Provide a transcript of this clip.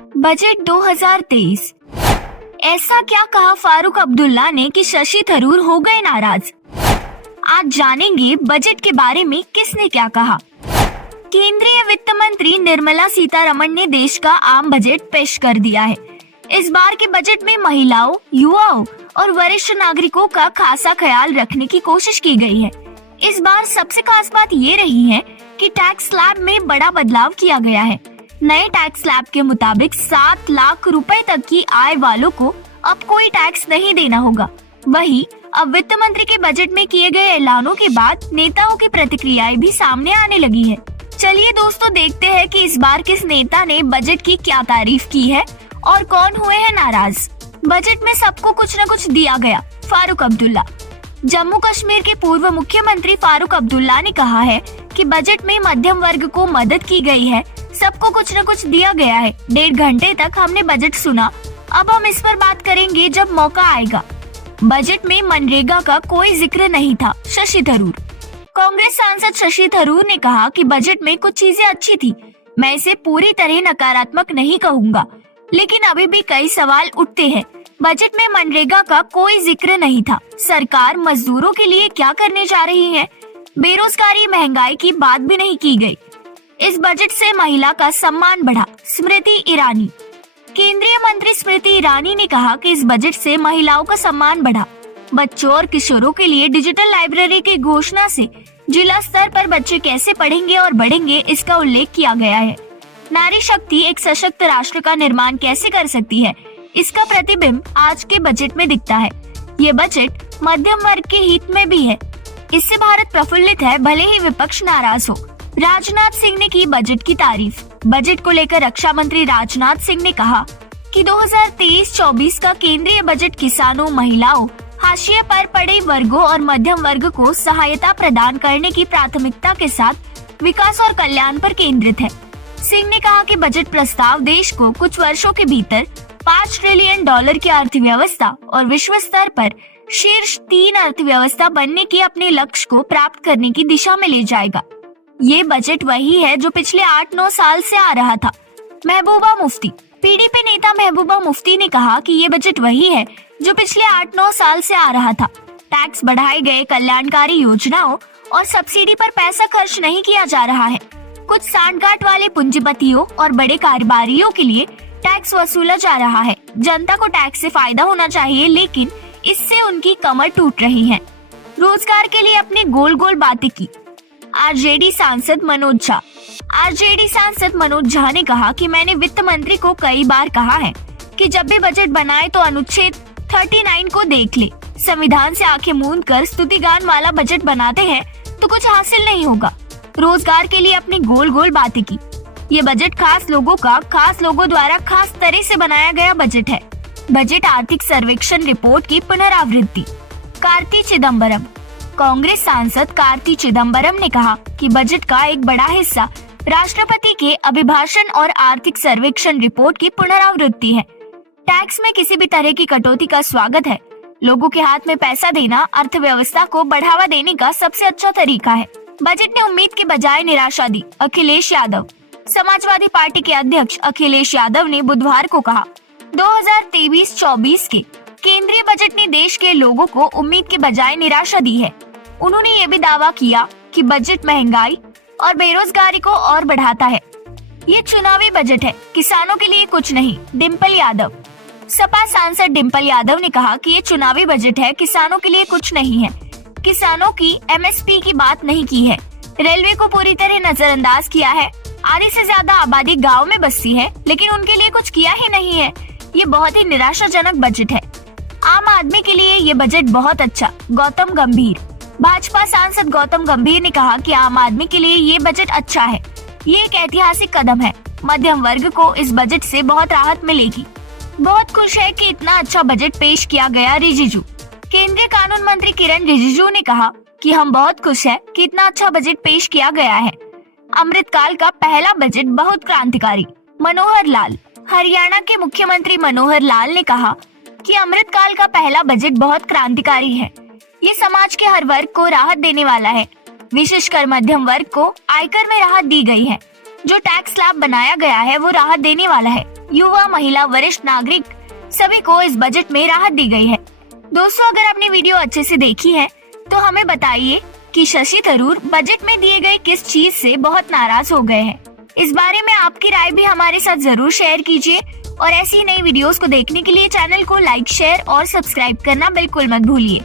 Budget 2023। ऐसा क्या कहा फारूक अब्दुल्ला ने कि शशि थरूर हो गए नाराज। आज जानेंगे बजट के बारे में किसने क्या कहा। केंद्रीय वित्त मंत्री निर्मला सीतारमण ने देश का आम बजट पेश कर दिया है। इस बार के बजट में महिलाओं, युवाओं और वरिष्ठ नागरिकों का खासा ख्याल रखने की कोशिश की गई है। इस बार सबसे खास बात ये रही है कि टैक्स स्लैब में बड़ा बदलाव किया गया है। नए टैक्स स्लैब के मुताबिक 7 लाख रुपए तक की आय वालों को अब कोई टैक्स नहीं देना होगा। वहीं अब वित्त मंत्री के बजट में किए गए ऐलानों के बाद नेताओं की प्रतिक्रियाएं भी सामने आने लगी है। चलिए दोस्तों, देखते हैं कि इस बार किस नेता ने बजट की क्या तारीफ की है और कौन हुए हैं नाराज। बजट में सबको कुछ न कुछ दिया गया। फारूक अब्दुल्ला। जम्मू कश्मीर के पूर्व मुख्यमंत्री फारूक अब्दुल्ला ने कहा है कि बजट में मध्यम वर्ग को मदद की गई है, सबको कुछ न कुछ दिया गया है। 1.5 घंटे तक हमने बजट सुना, अब हम इस पर बात करेंगे जब मौका आएगा। बजट में मनरेगा का कोई जिक्र नहीं था। शशि थरूर। कांग्रेस सांसद शशि थरूर ने कहा कि बजट में कुछ चीजें अच्छी थी, मैं इसे पूरी तरह नकारात्मक नहीं कहूँगा, लेकिन अभी भी कई सवाल उठते हैं। बजट में मनरेगा का कोई जिक्र नहीं था। सरकार मजदूरों के लिए क्या करने जा रही है? बेरोजगारी, महंगाई की बात भी नहीं की गई। इस बजट से महिला का सम्मान बढ़ा। स्मृति ईरानी। केंद्रीय मंत्री स्मृति ईरानी ने कहा कि इस बजट से महिलाओं का सम्मान बढ़ा। बच्चों और किशोरों के लिए डिजिटल लाइब्रेरी की घोषणा से जिला स्तर पर बच्चे कैसे पढ़ेंगे और बढ़ेंगे, इसका उल्लेख किया गया है। नारी शक्ति एक सशक्त राष्ट्र का निर्माण कैसे कर सकती है, इसका प्रतिबिंब आज के बजट में दिखता है। ये बजट मध्यम वर्ग के हित में भी है। इससे भारत प्रफुल्लित है, भले ही विपक्ष नाराज हो। राजनाथ सिंह ने की बजट की तारीफ। बजट को लेकर रक्षा मंत्री राजनाथ सिंह ने कहा कि 2023-24 का केंद्रीय बजट किसानों, महिलाओं, हाशिए पर पड़े वर्गों और मध्यम वर्ग को सहायता प्रदान करने की प्राथमिकता के साथ विकास और कल्याण पर केंद्रित है। सिंह ने कहा कि बजट प्रस्ताव देश को कुछ वर्षों के भीतर $5 ट्रिलियन की अर्थव्यवस्था और विश्व स्तर पर शीर्ष 3 अर्थव्यवस्था बनने के अपने लक्ष्य को प्राप्त करने की दिशा में ले जाएगा। ये बजट वही है जो पिछले 8-9 साल से आ रहा था। महबूबा मुफ्ती। पीडीपी नेता महबूबा मुफ्ती ने कहा कि ये बजट वही है जो पिछले 8-9 साल से आ रहा था। टैक्स बढ़ाए गए, कल्याणकारी योजनाओं और सब्सिडी पर पैसा खर्च नहीं किया जा रहा है। कुछ सांठगांठ वाले पूंजीपतियों और बड़े कारोबारियों के लिए टैक्स वसूला जा रहा है। जनता को टैक्स से फायदा होना चाहिए, लेकिन इससे उनकी कमर टूट रही है। रोजगार के लिए अपने गोल गोल बातें की। आरजेडी सांसद मनोज झा। आरजेडी सांसद मनोज झा ने कहा कि मैंने वित्त मंत्री को कई बार कहा है कि जब भी बजट बनाए तो अनुच्छेद 39 को देख ले। संविधान से आंखें मूंद कर स्तुतिगान वाला बजट बनाते हैं तो कुछ हासिल नहीं होगा। रोजगार के लिए अपनी गोल गोल बातें की। ये बजट खास लोगों द्वारा खास तरह से बनाया गया बजट है। बजट आर्थिक सर्वेक्षण रिपोर्ट की पुनरावृत्ति। कार्ति चिदम्बरम। कांग्रेस सांसद कार्ति चिदम्बरम ने कहा कि बजट का एक बड़ा हिस्सा राष्ट्रपति के अभिभाषण और आर्थिक सर्वेक्षण रिपोर्ट की पुनरावृत्ति है। टैक्स में किसी भी तरह की कटौती का स्वागत है। लोगों के हाथ में पैसा देना अर्थव्यवस्था को बढ़ावा देने का सबसे अच्छा तरीका है। बजट ने उम्मीद के बजाय निराशा दी। अखिलेश यादव। समाजवादी पार्टी के अध्यक्ष अखिलेश यादव ने बुधवार को कहा 2023-24 के केंद्रीय बजट ने देश के लोगों को उम्मीद के बजाय निराशा दी है। उन्होंने ये भी दावा किया कि बजट महंगाई और बेरोजगारी को और बढ़ाता है। ये चुनावी बजट है, किसानों के लिए कुछ नहीं। डिम्पल यादव। सपा सांसद डिम्पल यादव ने कहा कि ये चुनावी बजट है, किसानों के लिए कुछ नहीं है। किसानों की एमएसपी की बात नहीं की है। रेलवे को पूरी तरह नजरअंदाज किया है। आधी से ज्यादा आबादी गाँव में बसती है, लेकिन उनके लिए कुछ किया ही नहीं है। ये बहुत ही निराशाजनक बजट है। आम आदमी के लिए ये बजट बहुत अच्छा। गौतम गंभीर। भाजपा सांसद गौतम गंभीर ने कहा कि आम आदमी के लिए ये बजट अच्छा है। ये एक ऐतिहासिक कदम है। मध्यम वर्ग को इस बजट से बहुत राहत मिलेगी। बहुत खुश है कि इतना अच्छा बजट पेश किया गया। रिजिजू। केंद्रीय कानून मंत्री किरण रिजिजू ने कहा कि हम बहुत खुश हैं कि इतना अच्छा बजट पेश किया गया है। अमृतकाल का पहला बजट बहुत क्रांतिकारी। मनोहर लाल। हरियाणा के मुख्यमंत्री मनोहर लाल ने कहा कि अमृतकाल का पहला बजट बहुत क्रांतिकारी है। ये समाज के हर वर्ग को राहत देने वाला है। विशेषकर मध्यम वर्ग को आयकर में राहत दी गई है। जो टैक्स स्लैब बनाया गया है वो राहत देने वाला है। युवा, महिला, वरिष्ठ नागरिक सभी को इस बजट में राहत दी गई है। दोस्तों, अगर आपने वीडियो अच्छे से देखी है तो हमें बताइए कि शशि थरूर बजट में दिए गए किस चीज से बहुत नाराज हो गए हैं। इस बारे में आपकी राय भी हमारे साथ जरूर शेयर कीजिए और ऐसी नई वीडियोस को देखने के लिए चैनल को लाइक, शेयर और सब्सक्राइब करना बिल्कुल मत भूलिए।